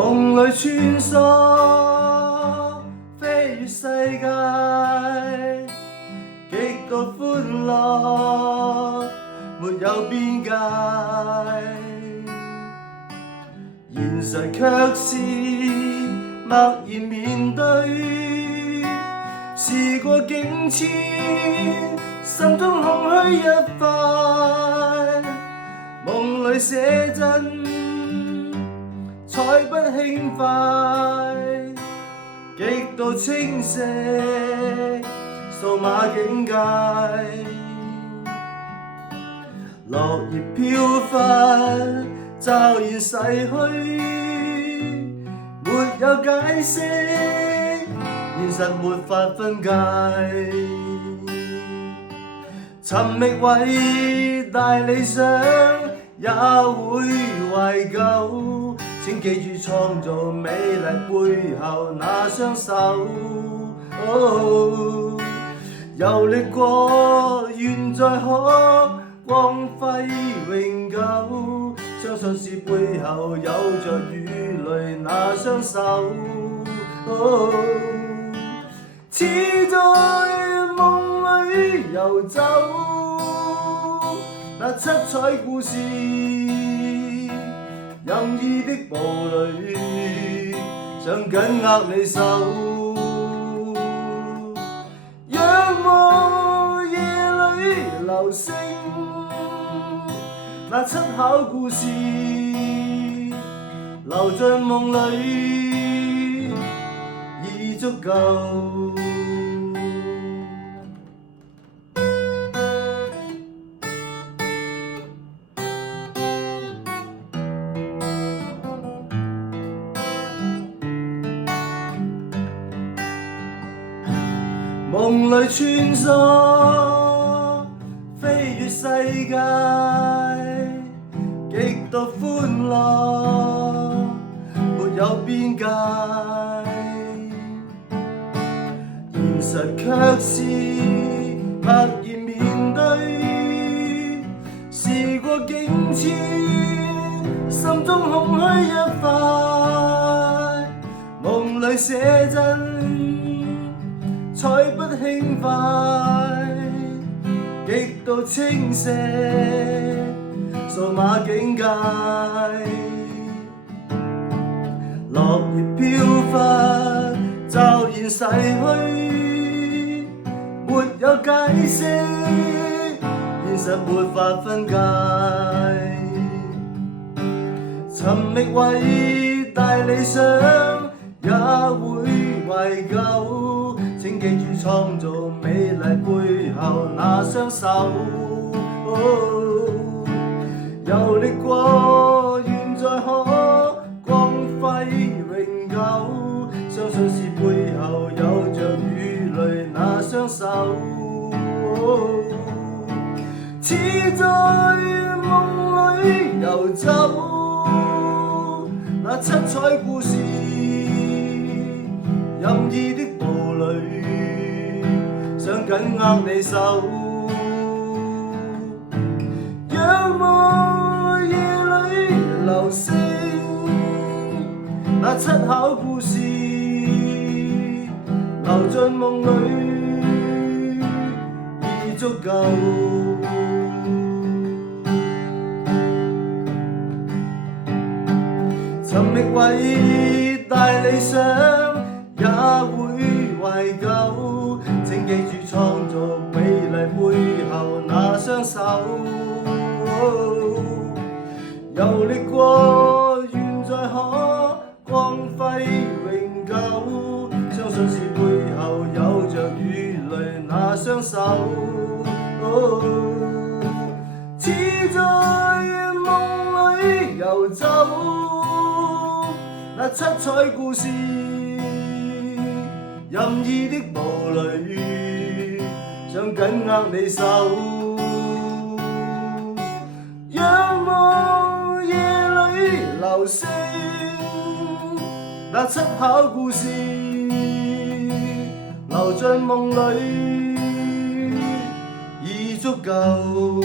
夢裏穿梭，飛越世界，極度歡樂，沒有邊界。現實卻是默然面對，時過境遷，心中空虛一塊。夢裏寫真，彩不輕快，極度清晰，數碼境界。落葉飄忽，驟然逝去，沒有解釋，現實沒法分解。尋覓偉大理想，也會懷舊。請記住創造美麗背後那雙手。遊歷過，願再可光輝永久。相信是背後有着雨淚那雙手。似在夢裏遊走，那七彩故事，任意的步履，想緊握你手。仰望夜裏流星，那七巧故事，留進夢裏已足夠。夢裏穿梭，飛越世界，極度歡樂，沒有邊界。現實卻是默然面對，時過境遷，心中空虛一塊。夢裏寫真，彩不輕快，極度清晰，數碼境界。落葉飄忽，驟然逝去，沒有解釋，現實沒法分解。尋覓偉大理想，也會懷舊。請記住創造美麗背後那雙手。遊歷過，願再可光輝永久。相信是背後有着雨淚那雙手。似在夢裏遊走，那七彩故事，任意的步履，想緊握你手。仰望夜裏流星，那七巧故事，留進夢裏已足夠。尋覓偉大理想，也會懷舊。請記住創造美麗背後那雙手。遊歷過，願再可光輝永久。相信是背後有着雨淚那雙手。似在夢裏遊走，那七彩故事，任意的步履，想緊握你手。仰望夜裏流星，那七巧故事，留進夢裏已足夠。